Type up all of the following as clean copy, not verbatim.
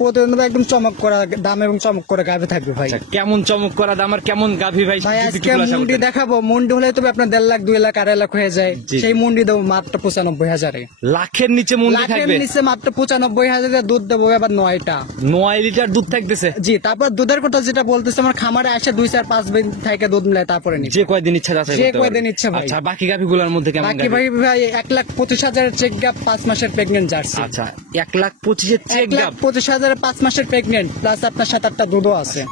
প্রতিবেদন একদম চমক করা দাম এবং চমক করা গাভী থাকবে ভাই। কেমন চমক করা দাম আর কেমন গাভী ভাই? ভাই আজকে মুন্ডি দেখাবো। মুন্ডি হলে তবে আপনার 1.5 লাখ 2 লাখ 2.5 লাখ হয়ে যায়। সেই মুন্ডি দেবো মাত্র 95,000-এ। লাখের নিচে মুন্ডি থাকবে? লাখের নিচে মাত্র 95,000-এ দুধ দেবো। আবার 9টা 9 লিটার দুধ থাকতেছে। জি, তারপর দুধের কথা যেটা বলতেছে, আমার খামারে আসে 2 4 5 দিন থেকে দুধ মিলায় তারপরে যে কয়দিন ইচ্ছা যাচ্ছে, যে কয়দিন ইচ্ছা ভাই। আচ্ছা, বাকি গাভীগুলোর মধ্যে কেমন? বাকি ভাই 1,25,000 চেক গাপ 5 মাসের প্রেগনেন্ট জার্সি। আচ্ছা, 1,25,000 চেক গাপ 1,25,000 5 মাসের প্রেগনেন্ট, প্লাস আপনার 7-8টা দুধও আছে।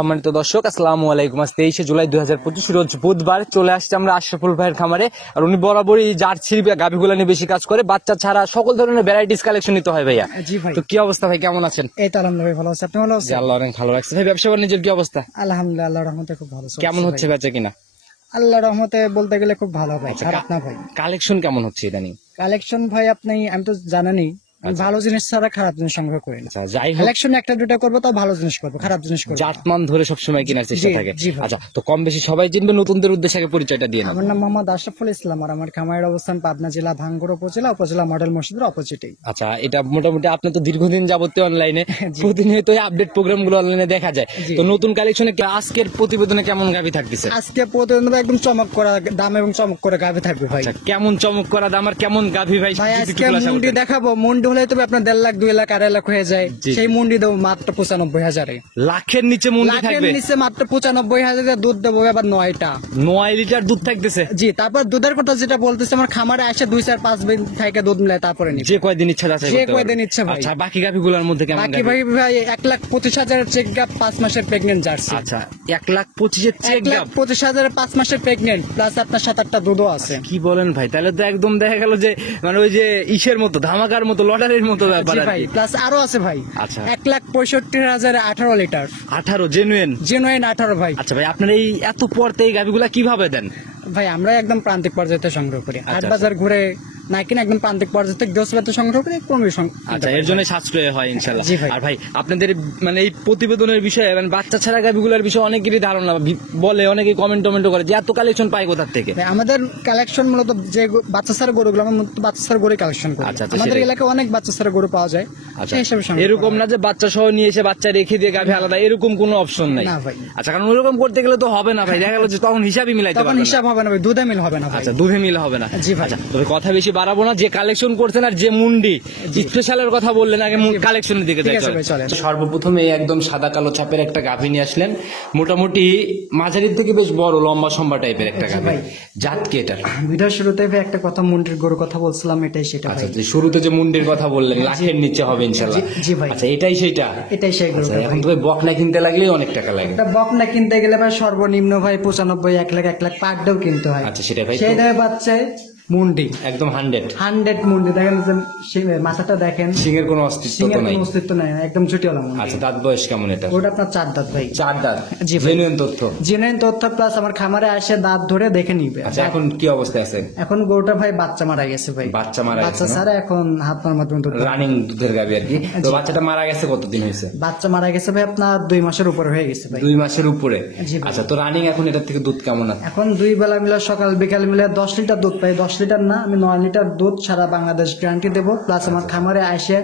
সম্মানিত দর্শক, আসসালামু আলাইকুম। আজ 23শে জুলাই 2025 রোজ বুধবার চলে আসছে আমরা আশরাফুল ভাইয়ের খামারে। আর উনি বরাবরই জার্সির গাভীগুলো নিয়ে বেশি কাজ করে, বাচ্চা ছাড়া সকল ধরনের ভ্যারাইটিস কালেকশন নিতে হয় ভাইয়া। জি ভাই। তো কি অবস্থা ভাই, কেমন আছেন? এই তো আলহামদুলিল্লাহ ভালো আছি, আপনি ভালো আছেন? আল্লাহ অনেক ভালো রাখছে ভাই। ব্যবসা বাণিজ্যের কি অবস্থা? আলহামদুলিল্লাহ আল্লাহর রহমতে খুব ভালো চলছে। কেমন হচ্ছে বেচা কিনা? আল্লাহর রহমতে বলতে গেলে খুব ভালো ভাই, খারাপ না ভাই। কালেকশন কেমন হচ্ছে ইদানিং? কালেকশন ভাই আমি তো জানেনই, ভালো জিনিস ছাড়া খারাপ জিনিস সংগ্রহ করি না। যাই হোক, কালেকশন একটা দুটা করবো তাও ভালো জিনিস করবো, খারাপ জিনিস করবো। জাতমান ধরে সবসময় কেনার চেষ্টা থাকে। জি ভাই। আচ্ছা, তো কম বেশি সবাই চিনবে, নতুনদের উদ্দেশ্যে আগে পরিচয়টা দিয়ে আমার নাম মোহাম্মদ আশরাফুল ইসলাম আর আমার খামারের অবস্থান পাবনা জেলা ভাঙ্গুর উপজেলা মডেল মসজিদের অপোজিটেই। আচ্ছা, এটা মোটামুটি আপনি তো দীর্ঘদিন যাবতীয় অনলাইনে প্রতিনিয়ত আপডেট প্রোগ্রাম গুলো অনলাইনে দেখা যায়। তো নতুন কালেকশনে আজকের প্রতিবেদনে কেমন গাভী থাকতেছে? আজকে প্রতিবেদন একদম চমক করা দাম এবং চমক করা গাভী থাকবে ভাই। কেমন চমক করা দাম আর কেমন গাভী ভাই? ভাই আজকে মুন্ডি দেখাবো। মুন্ডি হলে তবে আপনার 1.5 লাখ 2 লাখ 2.5 লাখ হয়ে যায়। সেই মুন্ডি দেবো মাত্র 95,000-এ। লাখের নিচে মুন্ডি থাকবে? লাখের নিচে মাত্র 95,000-এ দুধ দেবো। আবার 9টা 9 লিটার দুধ থাকতেছে। জি, তারপর দুধের কথা যেটা বলতেছে, আমার খামারে আসে 2 4 5 দিন থেকে দুধ মিলায় তারপরে নিবে। যে কয়দিন ইচ্ছা যাচ্ছে, যে কয়দিন ইচ্ছা ভাই। আচ্ছা, বাকি গাভীগুলোর মধ্যে কেমন? বাকি ভাই 1,25,000 চেক গাপ 5 মাসের প্রেগনেন্ট জার্সি। আচ্ছা, 1,25,000 চেক গাপ 1,25,000 5 মাসের প্রেগনেন্ট, প্লাস আপনার 7-8টা দুধও আছে। কি বলেন ভাই? তাহলে তো একদম দেখা গেল যে মানে ওই যে ইসের মতো, ধামাকার মতো, লটারির মতো ব্যাপার জি আর ভাই, কি। প্লাস আরো আছে ভাই। আচ্ছা, 1,65,000 18 লিটার। 18 জেনুইন 18 ভাই। আচ্ছা ভাই, আপনার এই এত পরতে এই গাভীগুলা কিভাবে দেন ভাই? আমরা একদম প্রান্তিক পর্যায়ে সংগ্রহ করি, হাট আচ্ছা, বাজার ঘুরে না কিনা, একদম প্রান্তিক পর্যায়ে থেকে গোছপাতে সংগ্রহ করি, কমই আচ্ছা, এর জন্য সাশ্রয় হয় ইনশাআল্লাহ। জি ভাই। আর ভাই, আপনাদের মানে এই প্রতিবেদনের বিষয়ে মানে বাচ্চা ছাড়া গাভীগুলোর বিষয়ে অনেকেরই ধারণা বলে, অনেকে কমেন্ট করে যে এত কালেকশন পাই কোথা থেকে? আমাদের কালেকশন মূলত যে বাচ্চা ছাড়া গরুগুলো, আমরা মূলত বাচ্চা ছাড়া গরু কালেকশন করি। আচ্ছা, আমাদের এলাকায় অনেক বাচ্চা ছাড়া গরু পাওয়া যায়। আচ্ছা, সেই হিসাবে সংগ্রহ এরকম করা না যে বাচ্চা সহ নিয়ে এসে বাচ্চা রেখে দিয়ে গাভী আলাদা, এরকম কোনো অপশন নাই? না ভাই। আচ্ছা, কারণ ওরকম করতে গেলে তো হবে না ভাই, দেখা গেল যে তখন হিসাবই মিলাইতে তখন পারবেন না। হিসাব হবে না ভাই, দুধে মিল হবে না ভাই। আচ্ছা, দুধে মিল হবে না। জি ভাই। আচ্ছা, তবে কথা বেশি বাড়াবো না, যে কালেকশন করছেন আর যে মুন্ডি স্পেশালের কথা বললেন, আগে কালেকশনের দিকে যাই। সর্বপ্রথম এই একদম সাদা কালো ছাপের একটা গাভী নিয়ে আসলেন, মোটামুটি মাঝারির থেকে বেশ বড় লম্বা সম্বা টাইপের একটা গাভী। জাত কি এটা? ভিডিও শুরুতে ভাই একটা কথা মুন্ডির গরুর কথা বলছিলাম, এটাই সেটা ভাই। আচ্ছা, শুরুতে যে মুন্ডির কথা বললেন লাখের নিচে হবে ইনশাআল্লাহ। জি ভাই। আচ্ছা, এটাই সেটা? এটাই সেই গরু। এখন তো বকনা কিনতে লাগলেই অনেক টাকা লাগে। একটা বকনা কিনতে গেলে ভাই সর্বনিম্ন ভাই 95 1 লাখ 1 লাখ পার ডেও কিনতে হয়। আচ্ছা, সেটা ভাই সেই দামে বাচ্চায় মুন্ডি একদম 100 মুন্ডি দেখেন, মাথাটা দেখেন, সিংহের কোনো অস্তিত্ব তো নাই। অস্তিত্ব নাই, একদম জুটিওয়ালা মুন্ডি। আচ্ছা, দাঁত বয়স কেমন এটা? ওটা আপনার 4 দাঁত ভাই। 4 দাঁত? জি ভাই। জেনুইন তথ্য? জেনুইন তথ্য, প্লাস আমার খামারে আসে দাঁত ধরে দেখে নিবে। আচ্ছা, এখন কি অবস্থায় আছে? এখন গরুটা ভাই বাচ্চা মারা গেছে ভাই। বাচ্চা মারা গেছে? বাচ্চা ছাড়া এখন হাত পার মাধ্যমে দুধ রানিং দুধের গাভী আর কি। তো বাচ্চাটা মারা গেছে কতদিন হয়েছে? বাচ্চা মারা গেছে ভাই আপনার 2 মাসের উপরে হয়ে গেছে ভাই। 2 মাসের উপরে? জি ভাই। আচ্ছা, তো রানিং এখন এটার থেকে দুধ কেমন আছে? এখন 2 বেলা মিলে সকাল বিকাল মিলে 10 লিটার দুধ পাই। 10 লিটার না, আমি 9 লিটার দুধ সারা বাংলাদেশ গ্যারান্টি দেবো। প্লাস আমার খামারে আসে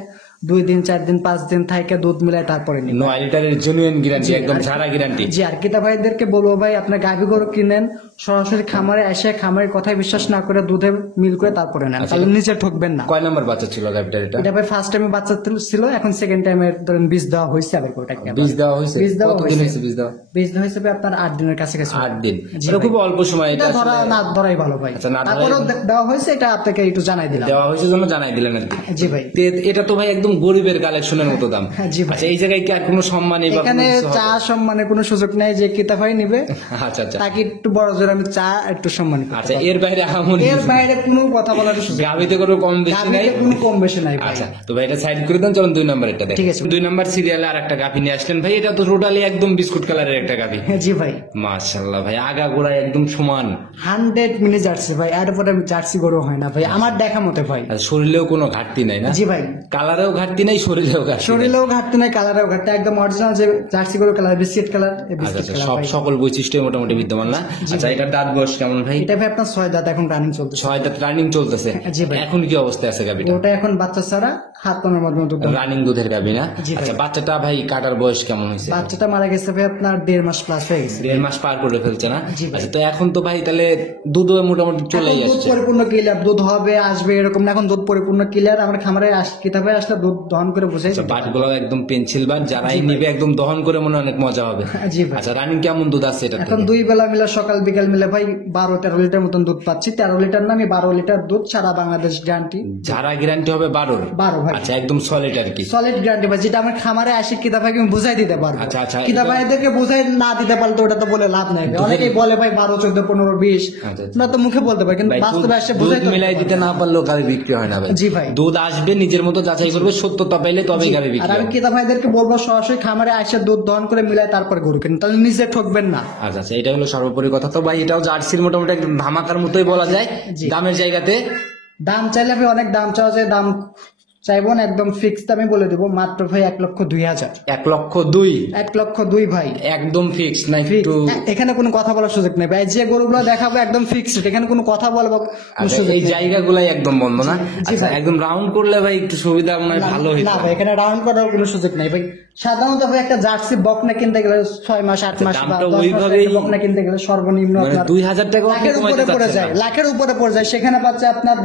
2 দিন 4 দিন 5 দিন থেকে দুধ মিলাই তারপরে নিই। 9 লিটারের জেনুইন গ্যারান্টি, একদম সারা গ্যারান্টি। জি, আর কিতা ভাইদেরকে বলবো ভাই, আপনার গাভী গরু কিনেন সরাসরি খামারে এসে খামারের কথায় বিশ্বাস না করে দুধে মিল করে তারপরে নেন, তাহলে নিচে ঠকবেন না। কয় নাম্বার বাচ্চা ছিল গাভীটার এটা? এটা ভাই ফার্স্ট টাইমে বাচ্চা ছিল, এখন সেকেন্ড টাইমে ধরেন বীজ দেওয়া হয়েছে। আবার ওটাকে বীজ দেওয়া হয়েছে? বীজ দেওয়া কতদিন হয়েছে বীজ দেওয়া? বীজ দেওয়া হয়েছে ভাই আপনার 8 দিনের কাছে গেছে। 8 দিন? এটা খুব অল্প সময়। এটা ধরা না ধরাই ভালো ভাই। তারপরেও দেওয়া হয়েছে, এটা আপনাকে একটু জানাই দিলাম। দেওয়া হয়েছে জন্য জানাই দিলেন আর কি। জি ভাই। এটা তো ভাই একদম গরিবের কালেকশনের মতো দাম। হ্যাঁ, জি ভাই। আচ্ছা, এই জায়গায় কি আর কোনো সম্মানী বা এখানে কোনো কিছু হবে? চা সম্মানের কোনো সুযোগ নেই, যে ক্রেতা ভাই নিবে আচ্ছা আচ্ছা তাকে একটু বড় জোর আমি চা একটু সম্মান করতে আচ্ছা, পারবো। এর বাইরে আহামরি এর বাইরে কোনো কথা বলার সুযোগ নেই। গাভিতে কোনো কম বেশি নাই? গাভীতে কোনো কম বেশি নাই ভাই। আচ্ছা, তো ভাই এটা সাইড করে দেন, চলুন 2 নাম্বার এটা দেখেন। ঠিক আছে। 2 নাম্বার সিরিয়ালে আর একটা গাভি নিয়ে আসলেন ভাই, এটা তো টোটালি একদম বিস্কুট কালারের একটা গাভি। হ্যাঁ জি ভাই, মাশাআল্লাহ ভাই, আগা গোড়া একদম সমান। 100 মিলি জার্সি ভাই, এরপরে জার্সি গরু হয় না ভাই আমার দেখা মতে ভাই। আর শরীরেও কোনো ঘাটতি নাই না? জি ভাই, কালারেও ঘাটতি নাই, শরীরেও ঘাটতি নাই। শরীরেও ঘাটতি নাই, কালারেও ঘাটতি, একদম অরিজিনাল যে জার্সি গরু কালার, বিস্কিট কালার, আচ্ছা বিস্কিট আচ্ছা, কালার সব ভাই। সকল বৈশিষ্ট্য মোটামুটি বিদ্যমান না? আচ্ছা, এটার দাঁত বয়স কেমন ভাই? এটা ভাই আপনার 6 দাঁত এখন রানিং চলতেছে। 6 দাঁত রানিং চলতেছে। জি ভাই। এখন কি অবস্থায় আছে গাভিটা? ওটা এখন বাচ্চা ছাড়া হাত পানের মাধ্যমে দুধ দেয়। রানিং দুধের গাভি না? জি ভাই। আচ্ছা, বাচ্চাটা ভাই কাটার বয়স কেমন হয়েছে? বাচ্চাটা মারা গেছে ভাই আপনার 1.5 মাস প্লাস হয়ে গেছে। 1.5 মাস পার করে ফেলছে না? জি ভাই। আচ্ছা, তো এখন তো ভাই তাহলে দুধও মোটামুটি চলেই এখন দুধ আসছে। পরিপূর্ণ ক্লিয়ার, দুধ হবে আসবে এরকম না, এখন দুধ পরিপূর্ণ ক্লিয়ার। আমার খামারে কিতাবে আসলে দুধ দহন করে বুঝাই আচ্ছা, বাটগুলো একদম পেন্সিল বাট, যারাই নিবে একদম দহন করে মনে হয় অনেক মজা হবে। জি ভাই। আচ্ছা, রানিং কেমন দুধ আছে এটা? এখন 2 বেলা মিলে সকাল বিকাল মিলে ভাই 12-13 লিটার মতন দুধ পাচ্ছি। 13 লিটার না, আমি 12 লিটার দুধ সারা বাংলাদেশ গ্যারান্টি। যারা গ্যারান্টি হবে 12 12 ভাই, আচ্ছা, একদম সলিড আর কি। সলিড গ্যারান্টি ভাই, যেটা আমার খামারে আসি কিতাব ভাইকে আমি বুঝাই দিতে পারবো। আচ্ছা, আচ্ছা। কিতাব ভাইদেরকে বুঝাই না দিতে পারলে তো ওটা তো বলে লাভ নাই। অনেকেই বলে ভাই 12, 14, 15, 20, আচ্ছা, আচ্ছা। না তো মুখে বলতে পারে, কিন্তু ভাই, বাস্তবে আসে দুধ বুঝাই তো মিলাই দিতে না পারলেও গাড়ি বিক্রি হয় না ভাই। জি ভাই। দুধ আসবে, নিজের মতো যাচাই করবে, সত্যতা পাইলে তবেই গাড়ি আর বিক্রি আমি হবে। কিতাব ভাইদেরকে বলবো সরাসরি খামারে আসে দুধ দহন করে মিলাই তারপর গরু কিনুন, তাহলে নিজে ঠকবেন না। আচ্ছা আচ্ছা, এটা হলো সর্বোপরি কথা। তো ভাই এটাও জার্সির মোটামুটি একদম ধামাকার মতোই বলা যায়। জি। দামের জায়গাতে দাম চাইলে আমি অনেক দাম চাওয়া যায়, দাম চাইবো না, একদম ফিক্সড আমি বলে দেবো মাত্র ভাই 1,02,000। 1,02,000 1,02,000 ভাই, একদম ফিক্সড নাই? একটু এখানে কোনো কথা বলার সুযোগ নেই ভাই। যে গরুগুলো দেখাবো একদম ফিক্সড, এখানে কোনো কথা বলবো কোনো আচ্ছা, সুযোগ এই নেই। জায়গাগুলাই একদম বন্ধ না? জি আচ্ছা, ভাই। একদম রাউন্ড করলে ভাই একটু সুবিধা মনে হয় ভালো হইতো। না ভাই, এখানে রাউন্ড করার কোনো সুযোগ নেই ভাই। সাধারণত ভাই একটা জার্সি বকনা কিনতে গেলে 6 মাস 8 মাস বা দামটা 10 মাস ওইভাবেই- একটা বকনা কিনতে গেলে সর্বনিম্ন মানে আপনার 2,000 টাকা লাখের উপরে পড়ে যায়, লাখের উপরে পড়ে যায়। সেখানে পাচ্ছে আপনার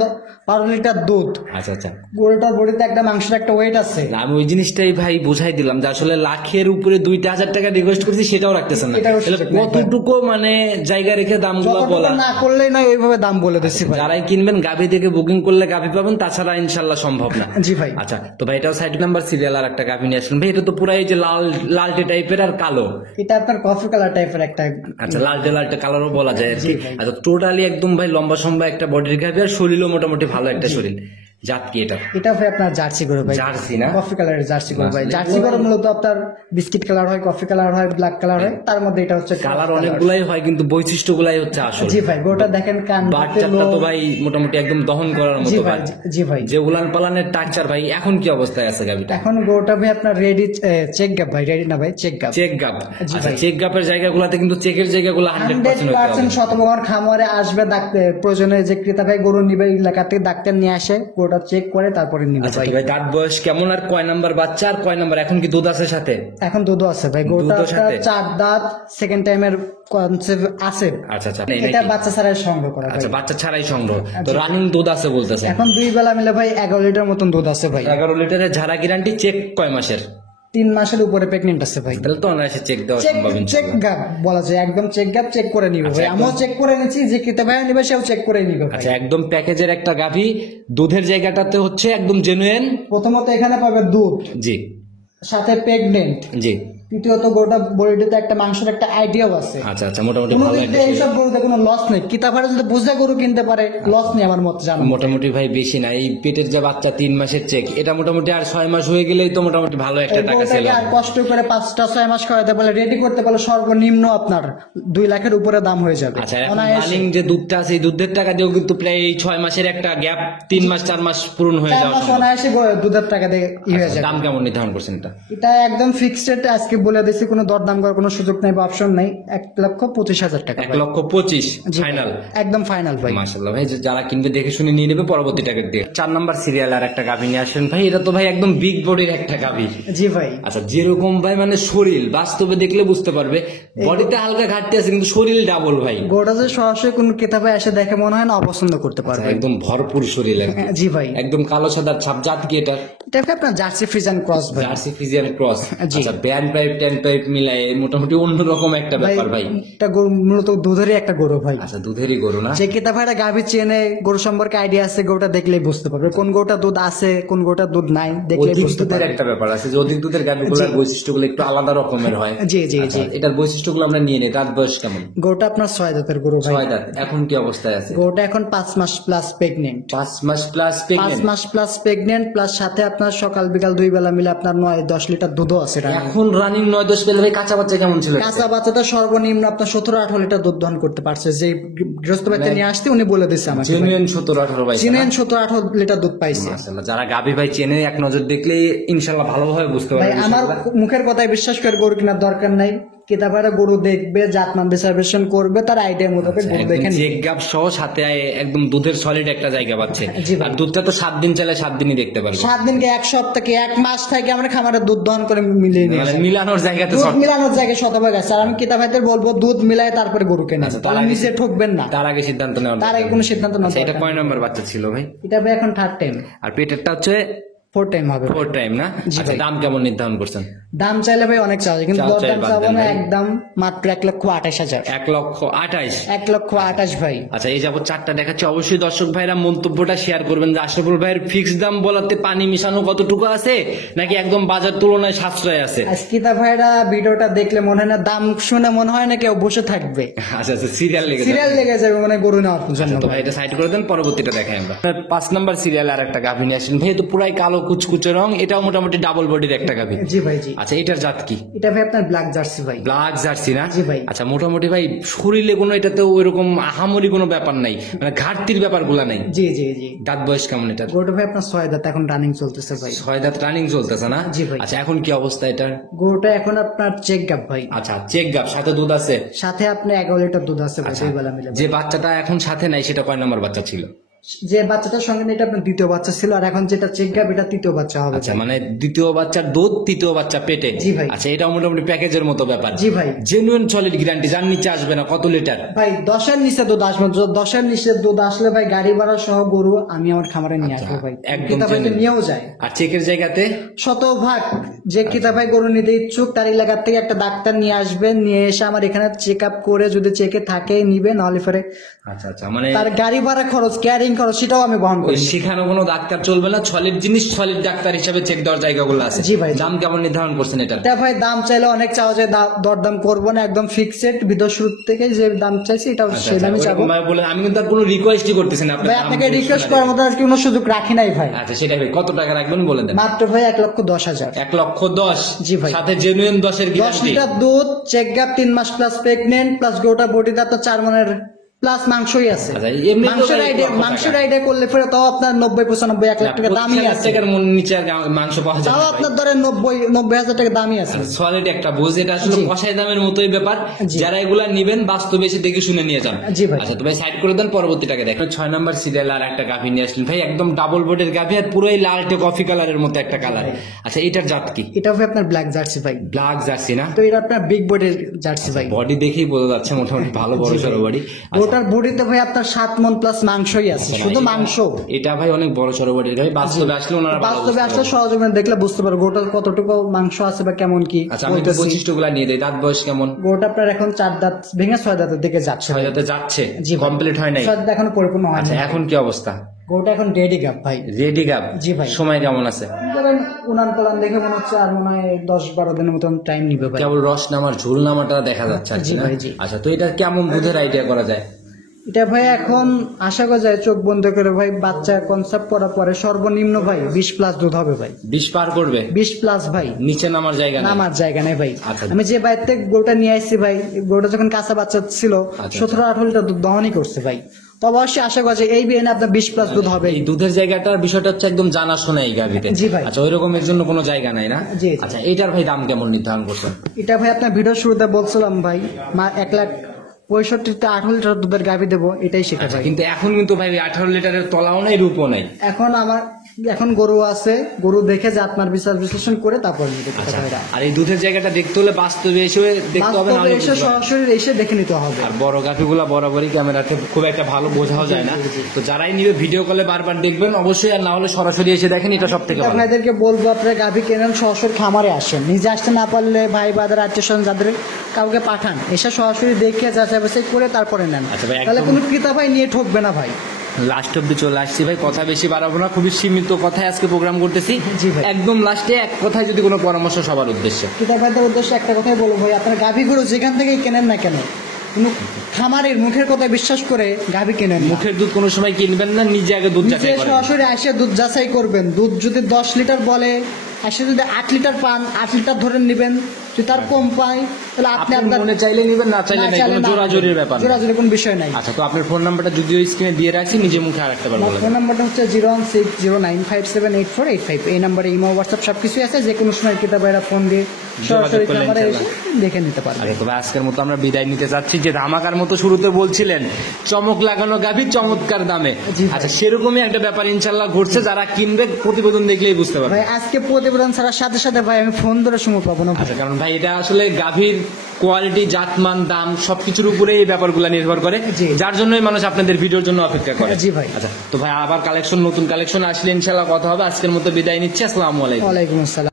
12 লিটার দুধ, আচ্ছা আচ্ছা, গরুটার বডিতে একটা মাংসের একটা ওয়েট আছে। না, আমি ওই জিনিসটাই ভাই বুঝাই দিলাম যে আসলে লাখের উপরে 2,000 টাকা রিকোয়েস্ট করছি, সেটাও রাখতেছেন না। এটাও তাহলে সুযোগ নেই ভাই। কতটুকু মানে জায়গা রেখে দামগুলো যতটুকু বলা। না করলেই নয়, ওইভাবে দাম বলে দিচ্ছি ভাই। যারাই কিনবেন গাভি থেকে বুকিং করলে গাভি পাবেন, তাছাড়া ইনশাল্লাহ সম্ভব না। জি ভাই। আচ্ছা, তো ভাই এটাও সাইড নাম্বার সিরিয়াল আর একটা গাভি নিয়ে আসলেন ভাই, এটা তো পুরো এই যে লাল লালটে টাইপের আর কালো। এটা আপনার কফি কালার টাইপের একটা। আচ্ছা, লালটে লালটে কালারও বলা যায় আর কি। জি ভাই। আচ্ছা, টোটালি একদম ভাই লম্বা সম্বা একটা বডির গাভি, আর শরীরও মোটামুটি ভালো একটা শরীর। জাত কি এটা? এটা ভাই আপনার জার্সি গরু ভাই, জার্সি না? কফি কালারের জার্সি গরু ভাই। আসলে জার্সি গরু মূলত আপনার বিস্কিট কালার হয়, কফি কালার হয়, ব্ল্যাক কালার হয়, তার মধ্যে এটা হচ্ছে কালার অনেকগুলাই হয়, কিন্তু বৈশিষ্ট্যগুলাই হচ্ছে আসল। জি ভাই, গরুটা দেখেন কান বাচ্চাটা তো ভাই মোটামুটি একদম দহন করার জি মতো ভাই, বাট। জি ভাই। যে উলান পালানের টাকচার ভাই, এখন কি অবস্থায় আছে গাভিটা? এখন গরুটা ভাই আপনার রেডি চেক গাপ ভাই, রেডি না ভাই, চেক গাপ। চেক গাপ। জি আচ্ছা, ভাই। চেক গাপের জায়গাগুলোতে কিন্তু চেকের জায়গাগুলো 100% হতে হবে। 100% শতভাগ খামারে আসবে ডাক্তার, প্রয়োজনে যে ক্রেতা ভাই গরু নিবে এলাকা থেকে ডাক্তার নিয়ে আসে, গরুটা চেক করে তারপরে নিবে আচ্ছা, ভাই। তো ভাই দাঁত বয়স কেমন, আর কয় নাম্বার বাচ্চা, আর কয় নাম্বার, এখন কি দুধ আছে সাথে? এখন দুধও আছে ভাই, গরুটা দুধও সাথে? 4 দাঁত, সেকেন্ড টাইমের কনসেপ্ট আছে। আচ্ছা আচ্ছা, এটা বাচ্চা ছাড়াই সংগ্রহ করা ভাই। আচ্ছা, বাচ্চা ছাড়াই সংগ্রহ, তো রানিং দুধ আছে বলতেছে। এখন 2 বেলা মিলে ভাই 11 লিটার মতন দুধ আছে ভাই। 11 লিটারের ঝাড়া গ্যারান্টি, চেক কয় মাসের? 3 মাসের উপরে প্রেগনেন্ট আছে ভাই। তাহলে তো অনায়াসে চেক দেওয়া চেক সম্ভব চেক ইনশাআল্লাহ। গাপ বলা যায়, একদম চেক গাপ, চেক করে নিবে আচ্ছা, ভাই। আমিও চেক করে নিচ্ছি, যে ক্রেতা ভাই নিবে সেও চেক করে নিবে ভাই। আচ্ছা, একদম প্যাকেজের একটা গাভি, দুধের জায়গাটাতে হচ্ছে একদম জেনুইন। প্রথমত এখানে পাবে দুধ, জি সাথে প্রেগনেন্ট। জি। দ্বিতীয়ত গরুটা বডিতে একটা মাংসের একটা আইডিয়াও আছে। আচ্ছা আচ্ছা, মোটামুটি কোনো ভালো দিক একটা দিয়ে এইসব গরুতে কোনো লস নেই। কিতাবারে যদি বুঝে গরু কিনতে পারে, লস নেই আমার মত জানো। মোটামুটি ভাই বেশি না, এই পেটের যে বাচ্চা 3 মাসের চেক, এটা মোটামুটি আর 6 মাস হয়ে গেলেই তো মোটামুটি ভালো একটা টাকা সেল গরুটাকে আর কষ্ট করে 5-6 মাস খাওয়াতে পারলে, রেডি করতে পারলে সর্বনিম্ন আপনার 2 লাখের উপরে দাম হয়ে যাবে। আচ্ছা, এখন অনায়াসে। রানিং যে দুধটা আছে, এই দুধের টাকা দিয়েও কিন্তু প্রায় এই 6 মাসের একটা গ্যাপ 3 মাস 4 মাস পূরণ হয়ে 4 যাওয়া মাস সম্ভব। অনায়াসে দুধের টাকা দিয়ে হয়ে আচ্ছা, যাবে। দাম কেমন নির্ধারণ করছেন এটা? এটা একদম ফিক্সড রেট, আজকে বলে দিচ্ছি, কোনো দরদাম করার কোনো সুযোগ নেই বা অপশন নেই। 1,25,000 টাকা ভাই। 1,25,000 জি ভাই, ফাইনাল। একদম ফাইনাল ভাই। মাশাআল্লাহ ভাই, যারা কিনবে দেখে শুনে নিয়ে নেবে পরবর্তী টাকা দিয়ে। 4 নাম্বার সিরিয়াল আর একটা গাভি নিয়ে আসেন ভাই, এটা তো ভাই একদম বিগ বডির একটা গাভি। জি ভাই, আচ্ছা, যেরকম ভাই মানে শরীর বাস্তবে দেখলে বুঝতে পারবে, বডিতে হালকা ঘাটতি আছে কিন্তু শরীর ডাবল ভাই। গোটা যে সরাসরি কোনো কেতাবে এসে দেখে মনে হয় না অপছন্দ করতে পারবে। একদম ভরপুর শরীর আর কি। জি ভাই, একদম কালো সাদার ছাপ। জাত কি এটা? এটা আপনার জার্সি ফ্রিজান ক্রস ভাই। Jersey Friesian cross. জি। আচ্ছা, ব্যান্ড প্রায় পাইপ টেন পাইপ মিলাই মোটামুটি অন্যরকম একটা ব্যাপার ভাই। এটা গরু মূলত দুধেরই একটা গরু ভাই। আচ্ছা, দুধেরই গরু না? যে কিতা ভাইরা গাভী চেনে, গরু সম্পর্কে আইডিয়া আছে, গরুটা দেখলেই বুঝতে পারবে কোন গরুটা দুধ আছে, কোন গরুটা দুধ নাই, দেখলেই অধিক বুঝতে দুধের পারবে। একটা ব্যাপার আছে যে অধিক দুধের গাভীগুলোর বৈশিষ্ট্যগুলো একটু আলাদা রকমের হয়। জি জি আচ্ছা, জি। এটার বৈশিষ্ট্যগুলো আমরা নিয়ে নিই। দাঁত বয়স কেমন? গরুটা আপনার 6 দাঁতের গরু ভাই। 6 দাঁত। এখন কি অবস্থায় আছে? গরুটা এখন 5 মাস প্লাস প্রেগনেন্ট। 5 মাস প্লাস 5 মাস প্লাস প্রেগনেন্ট, প্লাস সাথে আপনার সকাল বিকাল 2 বেলা মিলে আপনার 9-10 লিটার দুধও আছে। এখন রানিং 9-10 বেলা ভাই। কাঁচা বাচ্চা কেমন ছিল? কাঁচা বাচ্চাটা সর্বনিম্ন আপনার 17-18 লিটার দুধ দহন করতে পারছে। যে গৃহস্থ বাড়িতে নিয়ে আসতে উনি বলে দিচ্ছে আমাকে, জেনুইন 17-18 ভাই। চিনেন 17-18 লিটার দুধ পাইছে। মাশাআল্লাহ, যারা গাভী ভাই চেনে এক নজর দেখলেই ইনশাআল্লাহ ভালোভাবে বুঝতে ভাই পারবে। আমার মুখের কথায় বিশ্বাস করে গরু কেনার দরকার নাই। কিতাবারা গরু দেখবে, জাতমান রিজার্ভেশন করবে, তার আইডিয়া মোতাবেক গরু দেখে নিবে। চেক গাব সহ সাথে একদম দুধের সলিড একটা জায়গা পাচ্ছে। জি ভাই। আর দুধটা তো 7 দিন চাইলে 7 দিনই দেখতে পারবে। 7 দিনকে 1 সপ্তাহ কি 1 মাস থেকে আমরা খামারে দুধ দহন করে মিলিয়ে নিয়ে মানে আসি। মিলানোর জায়গাতে দুধ short। মিলানোর জায়গায় শতভাগ আছে। আর আমি কিতাবাইদের বলবো দুধ মিলায় তারপরে গরু কেনা। তারা নিজে ঠকবেন না, তার আগে সিদ্ধান্ত নেওয়ার তার আগে কোনো সিদ্ধান্ত না। আচ্ছা, এটা কয় নম্বর বাচ্চা ছিল ভাই? এটা ভাই এখন 3rd টাইম, আর পেটেরটা হচ্ছে 4th টাইম হবে। 4 টাইম না? জি আচ্ছা, ভাই। দাম কেমন নির্ধারণ করছেন? দাম চাইলে ভাই অনেক চাওয়া যায়, কিন্তু চাও চাই দরদাম বাদ চাবো দেন না, ভাই। একদম মাত্র 1,28,000। 1,28,000। 1,28,000 ভাই। আচ্ছা, এই যাবো 4টা দেখাচ্ছি। অবশ্যই দর্শক ভাইরা মন্তব্যটা শেয়ার করবেন যে আশরাফুল ভাইয়ের ফিক্স দাম বলাতে পানি মিশানো কতটুকু আছে, নাকি একদম বাজার তুলনায় সাশ্রয় আছে। আজকিতা ভাইরা ভিডিওটা দেখলে মনে হয় না, দাম শুনে মনে হয় না কেউ বসে থাকবে, আচ্ছা আচ্ছা, সিরিয়াল লেগে যাবে। সিরিয়াল লেগে যাবে মানে গরু নেওয়ার জন্য। তো ভাই এটা সাইড করে দেন, পরবর্তীটা দেখাই আমরা। 5 নাম্বার সিরিয়াল আর একটা গাভী নিয়ে আসেন ভাই। তো পুরাই কালো কুচকুচে রং, এটাও মোটামুটি ডাবল বডির একটা গাভী। জি ভাই জি। আচ্ছা, এটার জাত কি? এটা ভাই আপনার ব্ল্যাক জার্সি ভাই। ব্ল্যাক জার্সি না? জি ভাই। আচ্ছা, মোটামুটি ভাই শরীরে কোনো এটাতে ওইরকম আহামরি কোনো ব্যাপার নাই, মানে ঘাটতির ব্যাপারগুলা নাই। জি জি জি। দাঁত বয়স কেমন এটার? গরুটা ভাই আপনার 6 দাঁত, এখন রানিং চলতেছে ভাই। 6 দাঁত রানিং চলতেছে না? জি ভাই। আচ্ছা, এখন কি অবস্থা এটার? গরুটা এখন আপনার চেক গাপ ভাই। আচ্ছা, চেক গাব, সাথে দুধ আছে? সাথে আপনি 11 লিটার দুধ আছে ভাই, আচ্ছা, 2 বেলা মিলে। যে বাচ্চাটা এখন সাথে নাই সেটা কয় নাম্বার বাচ্চা ছিল? যে বাচ্চাটার সঙ্গে এটা আপনার দ্বিতীয় বাচ্চা ছিল, আর এখন যেটা চেক গাপ এটা তৃতীয় বাচ্চা হবে। আচ্ছা, মানে দ্বিতীয় বাচ্চার দুধ, তৃতীয় বাচ্চা পেটে। জি ভাই। আচ্ছা, এটা মোটামুটি প্যাকেজের মতো ব্যাপার। জি ভাই। জেনুইন সলিড গ্যারান্টি, যার নিচে আসবে না। কত লিটার? ভাই 10-এর নিচে দুধ আসবে, 10-এর নিচে দুধ আসলে ভাই গাড়ি ভাড়া সহ গরু আমি আমার খামারে নিয়ে আসবো ভাই। একদম কিতাবাইতে genuine। নিয়েও যায়। আর চেকের জায়গাতে 100% যে কিতাবাই গরু নিতে ইচ্ছুক তার এলাকার থেকে একটা ডাক্তার নিয়ে আসবেন, নিয়ে এসে আমার এখানে চেক আপ করে যদি চেকে থাকে নিবে, নাহলে পরে আচ্ছা আচ্ছা, মানে তার গাড়ি ভাড়া খরচ, ক্যারিং খরচ সেটাও আমি বহন করি। সেখানে কোনো ডাক্তার চলবে না, সলিড জিনিস সলিড ডাক্তার হিসাবে চেক দেওয়ার জায়গাগুলো আছে। জি ভাই। দাম কেমন নির্ধারণ করছেন এটা? এটা ভাই দাম চাইলে অনেক চাওয়া যায়, দরদাম করবো না, একদম ফিক্সড ভিডিও শুরু থেকে যে দাম চাইছি এটাও আচ্ছা, সেই দামই চাবো। বলে আমি কিন্তু আর কোনো রিকোয়েস্টই করতেছি না আপনার ভাই দাম আপনাকে বলছেন রিকোয়েস্ট না। করার মতো আর কোনো সুযোগ রাখি নাই ভাই। আচ্ছা, সেটাই ভাই। কত টাকা রাখবেন বলে দেন। মাত্র ভাই 1,10,000। 1,10,000। জি ভাই। সাথে জেনুইন 10-এর 10 গ্যারান্টি। লিটার দুধ, চেক গাপ 3 মাস প্লাস প্রেগনেন্ট, প্লাস গোটা বডি দাঁত 4 মনের প্লাস মাংসই আছে। আচ্ছা, এমনি তো মাংসের ভাই আইডিয়া, কত টাকা? মাংসের আইডিয়া করলে পরে তাও আপনার 90-95 1 লাখ টাকা দামই 25,000 আছে। টাকার নিচে আর মাংস পাওয়া যাবে তাও না ভাই। আপনার ধরেন 90,000 টাকা দামই আছে। সলিড একটা বুঝ, এটা আসলে জি। কষাই দামের মতোই ব্যাপার। জি। যারা এগুলা নিবেন বাস্তবে এসে দেখে শুনে নিয়ে যান। জি ভাই। আচ্ছা, তো ভাই সাইড করে দেন, পরবর্তীটাকে দেখেন। 6 নাম্বার সিরিয়াল আর একটা গাভী নিয়ে আসলেন ভাই, একদম ডাবল বডির গাভী, আর পুরোই লালটে কফি কালারের মতো একটা কালার। আচ্ছা, এটার জাত কি? এটা ভাই আপনার ব্ল্যাক জার্সি ভাই। ব্ল্যাক জার্সি না? তো এটা আপনার বিগ বডির জার্সি ভাই। বডি দেখেই বোঝা যাচ্ছে মোটামুটি ভালো বড় সড়ো বডি। ওটার বডিতে ভাই আপনার 7 মন প্লাস মাংসই আছে, শুধু মাংস। এটা ভাই অনেক বড় সড়ো বডির গাভী। বাস্তবে আসলে ওনারা ভালো বাস্তবে বুঝতে আসলে সহজে দেখলে বুঝতে পারবো গোটার কতটুকু মাংস আছে বা কেমন কি। পারবে। আচ্ছা, আমি তো বৈশিষ্ট্যগুলা নিয়ে দেই। দাঁত বয়স কেমন? গোটা আপনার এখন 4 দাঁত ভেঙে 6 দাঁতের দিকে যাচ্ছে। 6 দাঁতে যাচ্ছে, জি ভাই। কমপ্লিট হয় নাই। 6 দাঁত এখনো পরিপূর্ণ হয়নি। আচ্ছা, এখন কি অবস্থা? গোটা এখন রেডি গাপ ভাই। রেডি গাব? জি ভাই। সময় কেমন আছে? ধরেন উনান পালান দেখে মনে হচ্ছে আর মনে হয় 10-12 দিনের মতন টাইম নিবে ভাই। কেবল রস নামার ঝুল নামাটা দেখা যাচ্ছে আর কি জি না? ভাই, জি। আচ্ছা, তো এটা কেমন দুধের আইডিয়া করা যায়? এটা ভাই এখন আশা করা যায় চোখ বন্ধ করে ভাই বাচ্চা কনসেপ্ট করার পরে সর্বনিম্ন ভাই 20 প্লাস দুধ হবে ভাই। 20 পার করবে? 20 প্লাস ভাই। নিচে নামার জায়গা নেই? নামার জায়গা নেই ভাই। আচ্ছা। আমি যে বাইরে থেকে গরুটা নিয়ে আসছি ভাই, গরুটা যখন কাঁচা বাচ্চা ছিল আচ্ছা। 17-18 লিটার দুধ দহনই করছে ভাই। তো অবশ্যই আশা করা যায় এই বিয়ে আপনার 20 প্লাস দুধ হবে। এই দুধের জায়গাটার বিষয়টা হচ্ছে একদম জানাশোনা এই গাভিতে। জি ভাই। আচ্ছা, ওই রকমের জন্য কোনো জায়গা নাই না? জি। আচ্ছা, এটার ভাই দাম কেমন নির্ধারণ করছেন? এটা ভাই আপনার ভিডিও শুরুতে বলছিলাম ভাই 1,65,18 লিটার দুধের গাভি দেবো, এটাই সেটা আচ্ছা, ভাই। কিন্তু এখন কিন্তু ভাই 18 লিটারের তলাও নাই রূপও নাই। এখন আমার এখন গরু আছে, গরু দেখে যে আপনার বিচার বিশ্লেষণ করে তারপর নিতে আচ্ছা, হবে। আর এই দুধের জায়গাটা দেখতে হলে বাস্তবে এসে দেখতে হবে, বাস্তবে নাহলে এসে বুঝতে পারবেন। সরাসরি এসে দেখে নিতে হবে। আর বড় গাভিগুলা বরাবরই ক্যামেরাতে খুব একটা ভালো বোঝাও যায় না, তো যারাই নিবে ভিডিও কলে বারবার দেখবেন অবশ্যই, আর না হলে সরাসরি এসে দেখেন, এটা সব থেকে ভালো। আপনাদেরকে বলবো আপনারা গাভী কেনেন সরাসরি খামারে আসেন, নিজে আসতে না পারলে ভাই বাজার আত্মীয় স্বজন যাদের কাউকে পাঠান, এসে সরাসরি দেখে যাচাই বাছাই করে তারপরে নেন, আচ্ছা ভাই, তাহলে একদম- কোনো ক্রেতা ভাই নিয়ে ঠকবে না ভাই। লাস্ট অব্দি চলে আসছি ভাই, কথা বেশি বাড়াবো না, খুবই সীমিত কথায় আজকে প্রোগ্রাম করতেছি। জি ভাই। একদম লাস্টে এক কথায় যদি কোনো পরামর্শ সবার উদ্দেশ্যে। ক্রেতা ভাইদের উদ্দেশ্যে একটা কথাই বলবো ভাই, আপনার গাভী গরু যেখান থেকেই কেনেন না কেন, কোনো খামারের মুখের কথা বিশ্বাস করে গাভী কেনেন না। মুখের দুধ কোনো সময় কিনবেন না, নিজে আগে দুধ নিজে যাচাই করেন। সরাসরি আসে দুধ যাচাই করবেন, দুধ যদি 10 লিটার বলে আসে যদি 8 লিটার পান 8 লিটার ধরে নেবেন, যদি তার কম পায় তাহলে আপনি আপনি আপনার মনে চাইলে নিবেন, না চাইলে নাই, কোনো জোরাজোরির ব্যাপার না। জোরাজোরি কোনো বিষয় নাই। আচ্ছা, তো আপনার ফোন নাম্বারটা যদিও স্ক্রিনে দিয়ে রাখছি, নিজে মুখে আরেকটা বার বলে ফোন নাম্বারটা হচ্ছে 01609578485। এই নাম্বারে ইমো হোয়াটসঅ্যাপ সবকিছু আছে, যে কোনো সময় ক্রেতা ভাইরা ফোন দিয়ে সরাসরি করলে খামারে এসে ইনশাআল্লাহ দেখে নিতে পারবে। আরে তবে আজকের মতো আমরা বিদায় নিতে চাচ্ছি, যে ধামাকার মতো শুরুতে বলছিলেন চমক লাগানো গাভী চমৎকার দামে। জি ভাই। আচ্ছা, সেরকমই একটা ব্যাপার ইনশাল্লাহ ঘটছে, যারা কিনবে প্রতিবেদন দেখলেই বুঝতে পারবে। ভাই আজকে প্রতিবেদন ছাড়ার সাথে সাথে ভাই আমি ফোন ধরে সময় পাবো না ভাই। আচ্ছা, কারণ ভাই এটা আসলে গাভীর কোয়ালিটি, জাতমান, দাম সবকিছুর উপরে এই ব্যাপারগুলো নির্ভর করে, জি। যার জন্যই মানুষ আপনাদের ভিডিওর জন্য অপেক্ষা করে। জি ভাই। আচ্ছা, তো ভাই আবার কালেকশন, নতুন কালেকশন আসলে ইনশাল্লাহ কথা হবে। আজকের মতো বিদায় নিচ্ছি, আসসালামু আলাইকুম। ওয়ালাইকুম আসসালাম।